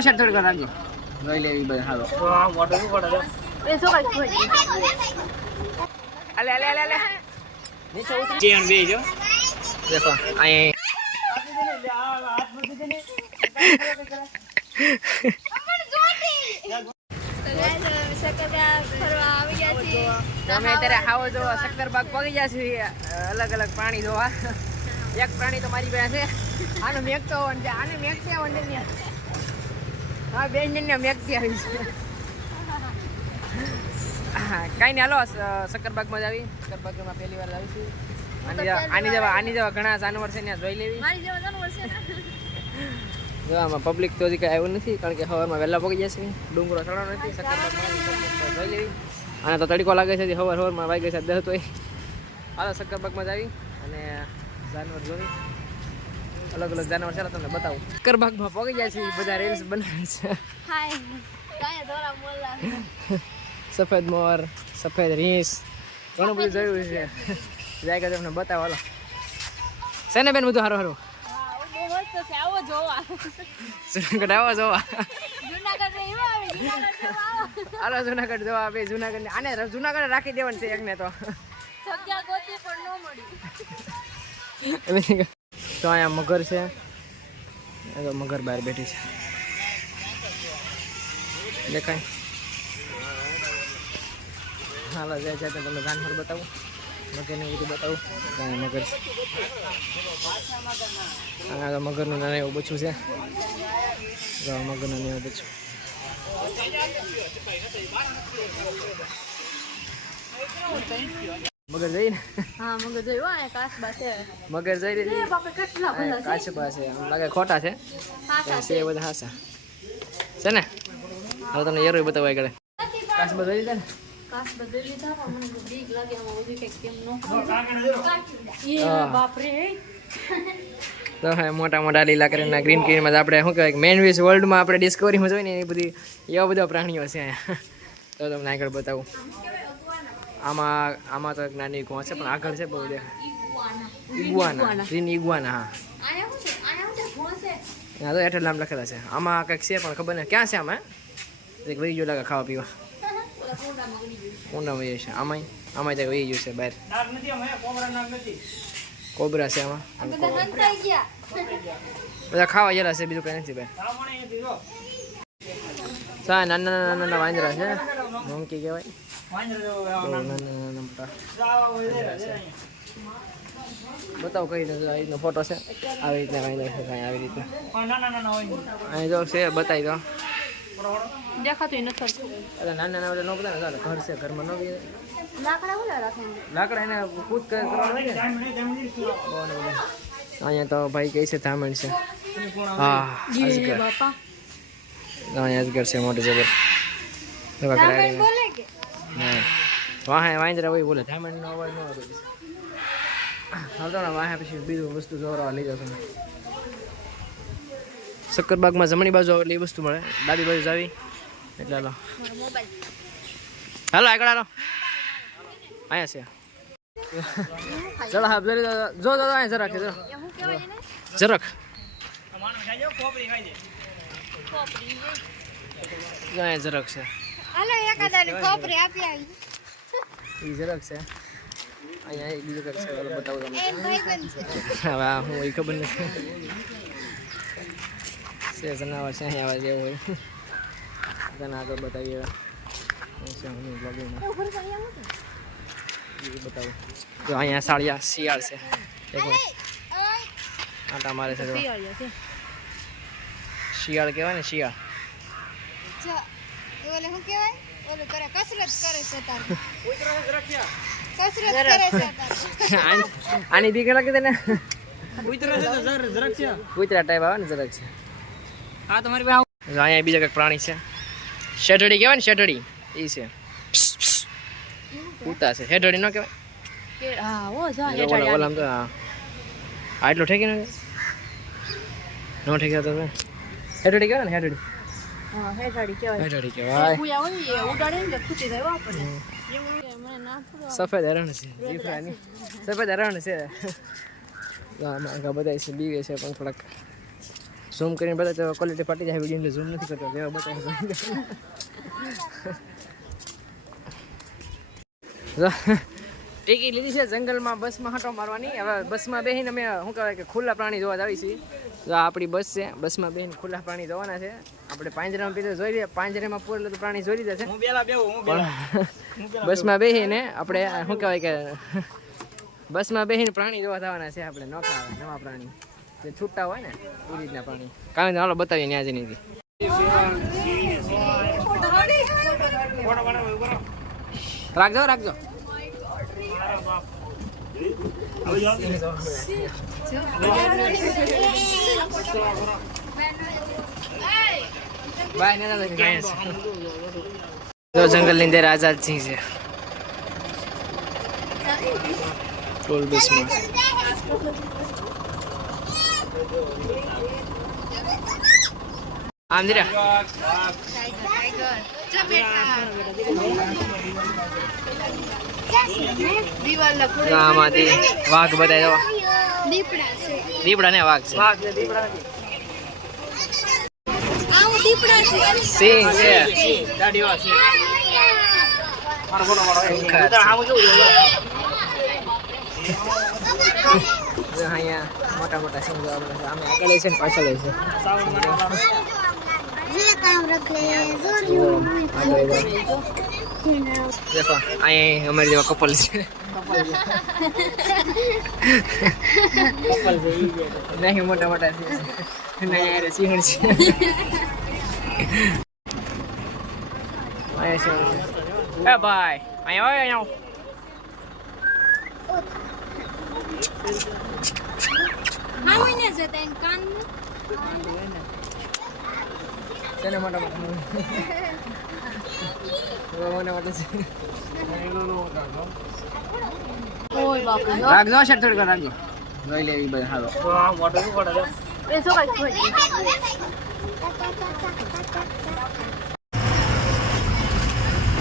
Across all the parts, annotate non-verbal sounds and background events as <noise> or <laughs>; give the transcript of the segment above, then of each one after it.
Shirt થોડીક રાખજો. જોઈ લેવી બધા હાલો. એ શું કાંઈ અલે અલે અલે અલે ચેન બે જો. દેખો અહીં અત્યારે આવો જો શક્કરબાગ પગી ગયા છે અલગ અલગ પ્રાણી જોવા. એક પ્રાણી તો મારી પાસે છે. આનો મેક તો આને મેઘ છે. હા બેન ને મેકતી આવી છે. હા કાંઈ નહીં હાલો શક્કરબાગમાં જ આવી. શક્કરબાગમાં પહેલી વાર આવીશું આની જવા આની જવા આની જવા ઘણા જાનવર છે ત્યાં જોઈ લેવી. મારી જેવા જાનવર છે ને? <laughs> જો આમાં પબ્લિક તો હજી કાંઈ આવ્યું નથી કારણ કે સવારમાં વહેલા પગી જશે ડુંગરો ચડવાનો નથી શક્કરબાગમાં જોઈ લેવી. અને તો તડકો લાગે છે સવાર સવારમાં વાગી છે દસ તો હાલો શક્કરબાગમાં જ આવી અને જાનવર જોઈ. અલગ અલગ જાનવર છે તમને બતાવું. શક્કરબાગમાં પગી જાય છે બધા રીલ્સ બનાવે છે. સફેદ મોર સફેદ રીંસ ઘણું બધું જોયું છે. જાય કે તમને બતાવો હાલો. છે ને બેન બધું સારું સારું જુનાગઢ આવો જોવા. હાલો જુનાગઢ જોવા બે જુનાગઢ આને જુનાગઢ રાખી દેવાનું છે એકને તો. જગ્યા ગોતી પણ ન મળી. <laughs> તો અહીંયા મગર છે. તો મગર બહાર બેઠી છે. દેખાય? હાલો, જાય તો તમને જાનવર બતાવું. મગરને બધું બતાવું. મગર છે. મગરનું નાનું એવું બચ્ચું છે. મગરનું નાનું એવું બચ્ચું મગર જઈ ને હા મગર જોયું આ કાચબા છે. મગર જઈ રહી? છે બાપે કેટલા ભલા છે. કાચ પાસે આમ લાગે ખોટા છે. સાચા છે. એ બધા હાસા. છે ને? હવે તમને યરોય બતાવો આગળ. કાચ લીધા ને? કાચબા જોઈ લીધા પણ મને તો બીક લાગે આમાં બધું કંઈક કેમ ન હા. તો મોટા મોટા લીલા કરીને ગ્રીન ગ્રીનમાં આપણે શું કહેવાય મેન વીસ વર્લ્ડમાં આપણે ડિસ્કવરીમાં જોઈએ ને એ બધી એવા બધા પ્રાણીઓ છે અહીંયા. તો તમને આગળ બતાવું. આમાં આમાં તો એક નાની ગોં છે પણ આગળ છે બહુ દેખાય. ઈગુઆના. Green iguana. હા. તો હેઠળ નામ લખેલા છે. આમાં કંઈક છે પણ ખબર નહીં. ક્યાં છે આમાં? એક વહી ગયો લાગે ખાવા પીવા. ઊંડા વહી છે. આમાંય આમાંય ત્યાં વહી ગયું છે બહાર. કોબરા છે આમાં. બધા હંતાઈ ગયા. બધા ખાવા ગયેલા છે બીજું કઈ નથી ભાઈ સા નાના નાના નાના વાંદરા છે. મોંકી કહેવાય. બતાવો કઈ રીતે આવી રીતનો ફોટો છે? આવી રીતના કઈ છે કાંઈ આવી રીતે? અહીં જો છે બતાવી દો. દેખાતું નથી એટલે નાના નાના ન બધા ચાલે ઘર છે ઘરમાં ન લાકડા ઓલા રાખે લાકડા એને કૂદ કર- કરવાનું હોય ને? બહુ ને બધું. અહીંયા તો ભાઈ કહે છે ધામણ છે. હા અહીંયા છે મોટી જબર વાહે વાંદરા હોય બોલે ધામણનો અવાજ ન આવે. હાલતો ને વાહે પછી બીજું વસ્તુ જોરવા લઈ જાવ તમે. શક્કરબાગમાં જમણી બાજુ આવે એટલે એ વસ્તુ મળે. ડાબી બાજુ જાવી. એટલે હાલો. મોબાઈલ હાલો આગળ હાલો. અહીંયા છે. ચલો હા જરી જો જો અહીંયા જરાક છે જરા. જરાક. અહીંયા જરાક છે. હાલો એકાદાની કોપરી આપી આવી. ઈ જરાક છે. અહીંયા એક બીજો કંઈક છે. હાલો બતાવું તમને. એ ભાઈબંધ છે. હવે હું એ ખબર નથી. છે જનાવર છે અહીંયા આવા જેવું હોય. તને આગળ બતાવીએ. છે હું બ્લોગિંગમાં એ બતાવું. જો અહીંયા સાળિયા શિયાળ છે. એક મિનિટ. આટા મારે છે શિયાળ કહેવાય ને શિયાળ. ઓલે શું કહેવાય? ઓલું કરે કસરત કરે છે તાર. કસરત કરે છે આની- બીક લાગે તને? કૂતરા ટાઈપ આવે ને જરાક છે. હા તમારી પાસે અહીંયા બીજા કંઈક પ્રાણી છે. શેઠડી કહેવાય ને શેઠડી? એ છે. કૂતા છે. શેઠડી ન કહેવાય? કે હા હો જા એટલે ઓલા- તો હા. આ એટલું ઠેકી ન નો ઠેકી તો હેઠડી કહેવાય ને હેઠડી હેઠાડી કહેવાય. સફેદ હરણ છે. જીફરાની સફેદ હરણ છે. બધા છે બીવે છે પણ થોડાક. ઝૂમ કરીને બધા તો ક્વોલિટી ફાટી જાય વીડિયો ઝૂમ નથી કરતો જેવા બતાવે ટીકી લીધી છે જંગલમાં બસમાં હાંટો મારવાની. હવે બસમાં બેસીને અમે શું કહેવાય કે ખુલ્લા પ્રાણી જોવા આવી છીએ. તો આપણી બસ છે. બસમાં બેસીને ખુલ્લા પ્રાણી જોવાના છે. આપણે પાંજરામાં પીધે જોઈ લઈએ પાંજરામાં પૂરેલું પ્રાણી જોઈ લીધા છે. બસમાં બેસીને આપણે શું કહેવાય કે બસમાં બેસીને પ્રાણી જોવા જવાના છે. આપણે નોખા આવે નવા પ્રાણી. જે છૂટા હોય ને એ રીતના પ્રાણી. કાંઈ હાલો બતાવીએ ને આજે નહીં રાખજો રાખજો. ને જો જંગલની અંદર આઝાદ સિંહ છે. ટોલ બસમાં આમ દીરા આમાંથી વાઘ બધા દીપડા છે દીપડા ને વાઘ છે. આવું દીપડા છે સિંહ છે. દાઢીવાળા છે મારો ફોટો મારો. સિંહ એ તો આમ કેવું છે? જો અહીંયા મોટા મોટા સિંહ જોવા મળે છે. આમે આગળ છે ને પાછળ છે સાવણ મારવાનો જો, આગળ છે. દેખો અહીંયા અમારી જેવા કપલ છે નહીં મોટા મોટા છે નહીં સિંહણ છે અહીંયા સિંહણ છે એ ભાઈ અહીંયા હોય અહીંયા આવો. આવું ને જતા એમ કાન છે ને મોટા મોટા બહુ મોટા મોટા છે ઓય બાપુ રાખજો છે થોડીક વાર રાખજો. લઈ લેવી બધા હાલો.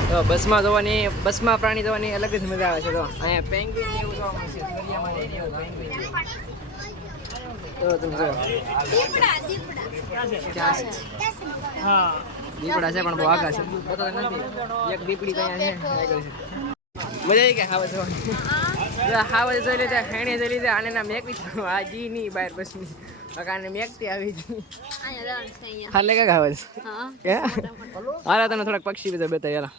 તો બસમાં જવાની બસમાં પ્રાણી જોવાની અલગ જ મજા આવે છે. તો અહીંયા પેંગ્વિન ને એવું જોવા મળશે દરિયામાં જઈને એવું પેંગ્વિન તો તમે જો. દીપડા દીપડા. ક્યાં છે હા. દીપડા છે પણ બહુ આગા છે. નથી એક દીપડી ત્યાં છે મજા આવી કે હાવ જોવાની? જોઈ લીધે ખેણી જોઈ લીધે આને ના મેકવી છે નહીં બહાર બસની કાને મેકતી આવી હતી. હાલે કે કે તને થોડાક પક્ષી બધા બતાવ્યા